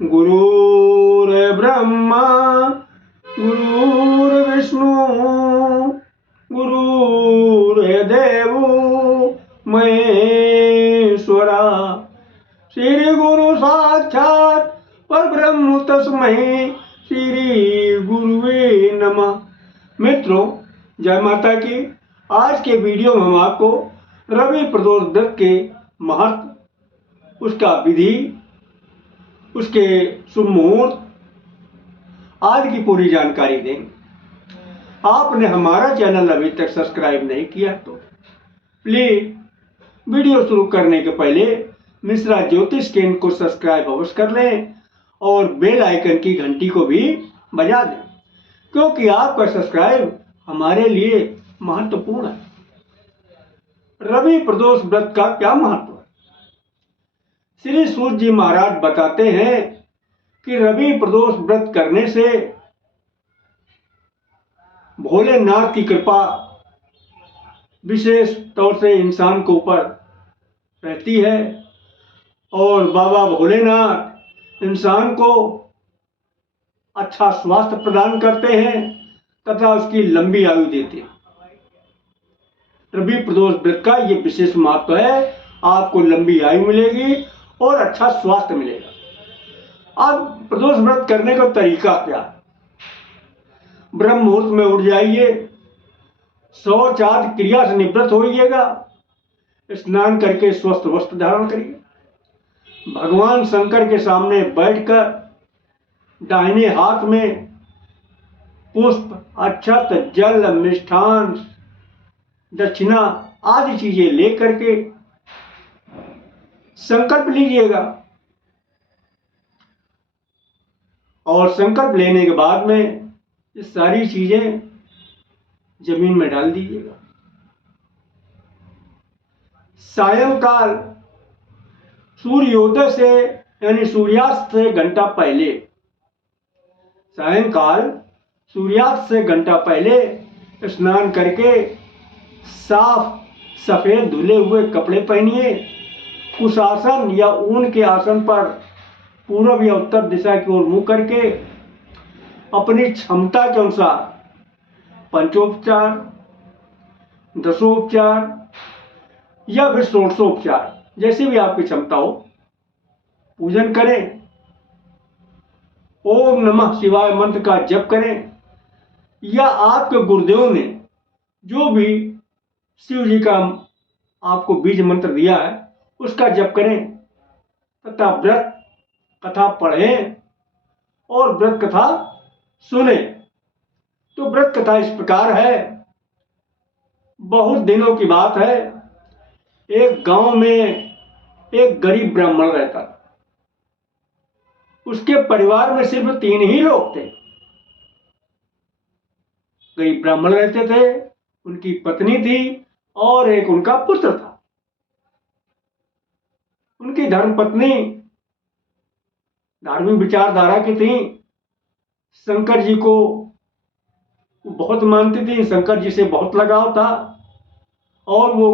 गुरुर्ब्रह्मा गुरुर्विष्णु गुरुर्देवो महेश्वरा। श्री गुरु साक्षात परब्रह्म तस्मै श्री गुरुवे नमः। मित्रों, जय माता की। आज के वीडियो में हम आपको रवि प्रदोष व्रत के महत्व, उसका विधि, उसके शुभ मुहूर्त आदि की पूरी जानकारी देंगे। आपने हमारा चैनल अभी तक सब्सक्राइब नहीं किया तो प्लीज वीडियो शुरू करने के पहले मिश्रा ज्योतिष के को सब्सक्राइब अवश्य कर लें और बेल आइकन की घंटी को भी बजा दें, क्योंकि आपका सब्सक्राइब हमारे लिए महत्वपूर्ण है। रवि प्रदोष व्रत का क्या महत्व है? श्री सूत जी महाराज बताते हैं कि रवि प्रदोष व्रत करने से भोलेनाथ की कृपा विशेष तौर से इंसान के ऊपर रहती है और बाबा भोलेनाथ इंसान को अच्छा स्वास्थ्य प्रदान करते हैं तथा उसकी लंबी आयु देते हैं। रवि प्रदोष व्रत का ये विशेष महत्व है। आपको लंबी आयु मिलेगी और अच्छा स्वास्थ्य मिलेगा। अब प्रदोष व्रत करने का तरीका क्या है? ब्रह्म मुहूर्त में उठ जाइए, शौच आदि क्रिया से निवृत्त होइएगा, स्नान करके स्वस्थ वस्त्र धारण करिए, भगवान शंकर के सामने बैठकर दाहिने हाथ में पुष्प, अक्षत, जल, मिष्ठान, दक्षिणा आदि चीजें लेकर के संकल्प लीजिएगा और संकल्प लेने के बाद में ये सारी चीजें जमीन में डाल दीजिएगा। सायंकाल सूर्योदय से यानी सूर्यास्त से घंटा पहले, सायंकाल सूर्यास्त से घंटा पहले स्नान करके साफ सफेद धुले हुए कपड़े पहनिए, कुशासन या ऊन के आसन पर पूर्व या उत्तर दिशा की ओर मुंह करके अपनी क्षमता के अनुसार पंचोपचार, दशोपचार या फिर षोडशोपचार, जैसे भी आपकी क्षमता हो, पूजन करें। ओम नमः शिवाय मंत्र का जप करें या आपके गुरुदेव ने जो भी शिव जी का आपको बीज मंत्र दिया है उसका जप करें तथा व्रत कथा पढ़ें और व्रत कथा सुने। तो व्रत कथा इस प्रकार है। बहुत दिनों की बात है, एक गांव में एक गरीब ब्राह्मण रहता था। उसके परिवार में सिर्फ 3 ही लोग थे। गरीब ब्राह्मण रहते थे, उनकी पत्नी थी और एक उनका पुत्र था। उनकी धर्मपत्नी धार्मिक विचारधारा की थी, शंकर जी को बहुत मानती थी, शंकर जी से बहुत लगाव था और वो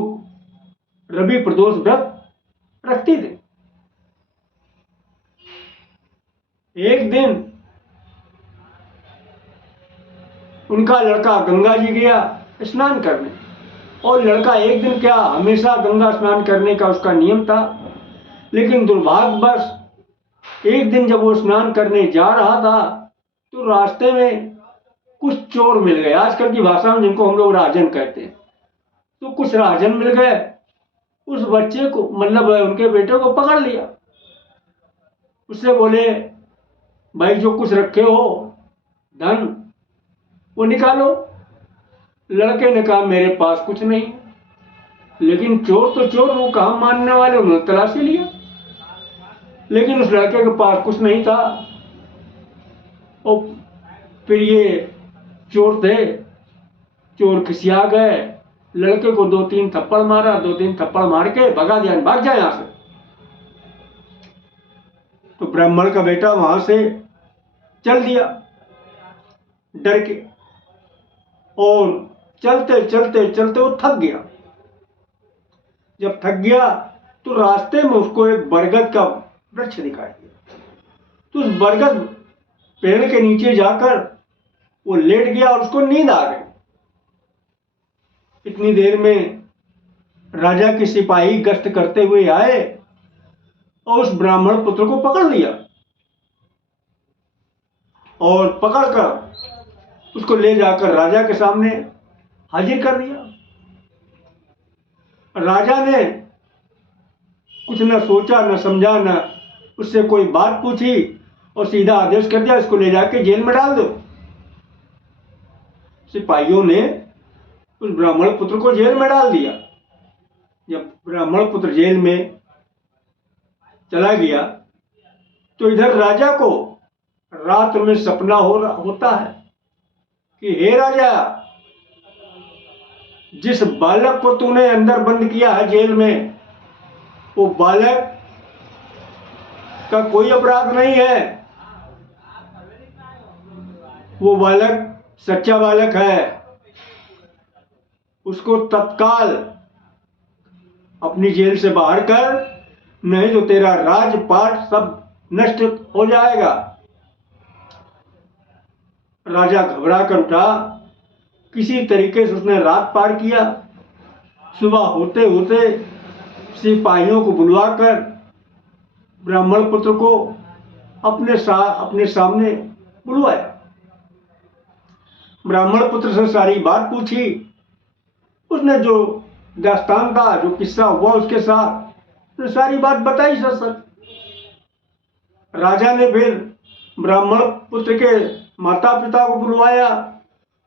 रवि प्रदोष व्रत रखती थी। एक दिन उनका लड़का गंगा जी गया स्नान करने, और लड़का एक दिन क्या, हमेशा गंगा स्नान करने का उसका नियम था, लेकिन दुर्भाग्यवश एक दिन जब वो स्नान करने जा रहा था तो रास्ते में कुछ चोर मिल गए। आजकल की भाषा में जिनको हम लोग राजन कहते हैं, तो कुछ राजन मिल गए। उस बच्चे को, मतलब उनके बेटे को पकड़ लिया। उससे बोले, भाई जो कुछ रखे हो धन वो निकालो। लड़के ने कहा, मेरे पास कुछ नहीं। लेकिन चोर तो चोर, वो कहाँ मानने वाले, उन्होंने तलाशी लिया, लेकिन उस लड़के के पास कुछ नहीं था। और फिर ये चोर थे, चोर खिसिया गए, लड़के को 2-3 थप्पड़ मारा, 2-3 थप्पड़ मार के भगा दिया, भाग जाए यहां से। तो ब्राह्मण का बेटा वहां से चल दिया डर के, और चलते चलते चलते वो थक गया। जब थक गया तो रास्ते में उसको एक बरगद का वृक्ष दिखाई दिया। तो उस बरगद पेड़ के नीचे जाकर वो लेट गया और उसको नींद आ गई। इतनी देर में राजा के सिपाही गश्त करते हुए आए और उस ब्राह्मण पुत्र को पकड़ लिया और पकड़कर उसको ले जाकर राजा के सामने हाजिर कर दिया। राजा ने कुछ न सोचा न समझा, न उससे कोई बात पूछी और सीधा आदेश कर दिया, इसको ले जाके जेल में डाल दो। सिपाहियों ने उस ब्राह्मण पुत्र को जेल में डाल दिया। जब ब्राह्मण पुत्र जेल में चला गया तो इधर राजा को रात में सपना होता है कि हे राजा, जिस बालक को तूने अंदर बंद किया है जेल में, वो बालक का कोई अपराध नहीं है, वो बालक सच्चा बालक है। उसको तत्काल अपनी जेल से बाहर कर, नहीं तो तेरा राजपाट सब नष्ट हो जाएगा। राजा घबरा कर उठा। किसी तरीके से उसने रात पार किया। सुबह होते होते सिपाहियों को बुलवाकर ब्राह्मण पुत्र को अपने सामने बुलवाया। ब्राह्मण पुत्र से सारी बात पूछी। उसने जो दास्तान था, जो किस्सा हुआ उसके साथ, तो सारी बात बताई सच सच। राजा ने फिर ब्राह्मण पुत्र के माता पिता को बुलवाया।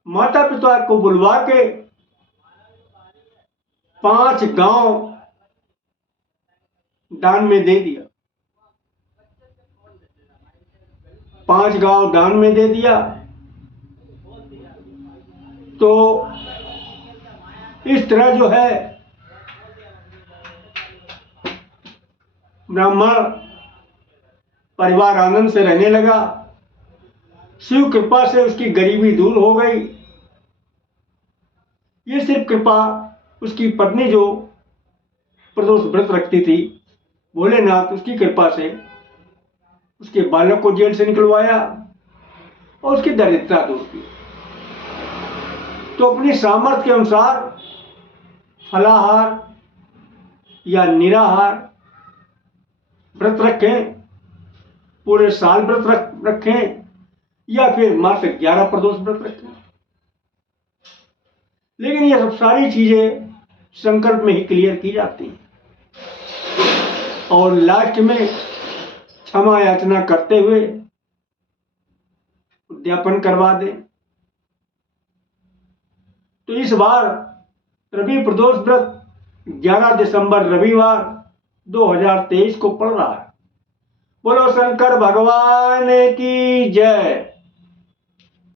माता पिता को बुलवा के 5 गांव दान में दे दिया। 5 गांव दान में दे दिया। तो इस तरह जो है ब्राह्मण परिवार आनंद से रहने लगा। शिव कृपा से उसकी गरीबी दूर हो गई। ये सिर्फ कृपा उसकी पत्नी जो प्रदोष व्रत रखती थी, भोलेनाथ, उसकी कृपा से उसके बालक को जेल से निकलवाया और उसकी दरिद्रता दूर की। तो अपनी सामर्थ्य के अनुसार फलाहार या निराहार व्रत रखें, पूरे साल व्रत रखें, या फिर मात्र 11 प्रदोष व्रत रखें। लेकिन ये सब सारी चीजें संकल्प में ही क्लियर की जाती हैं और लास्ट में क्षमा याचना करते हुए उद्यापन करवा दें। तो इस बार रवि प्रदोष व्रत 11 दिसंबर रविवार 2023 को पड़ रहा है। बोलो शंकर भगवान की जय।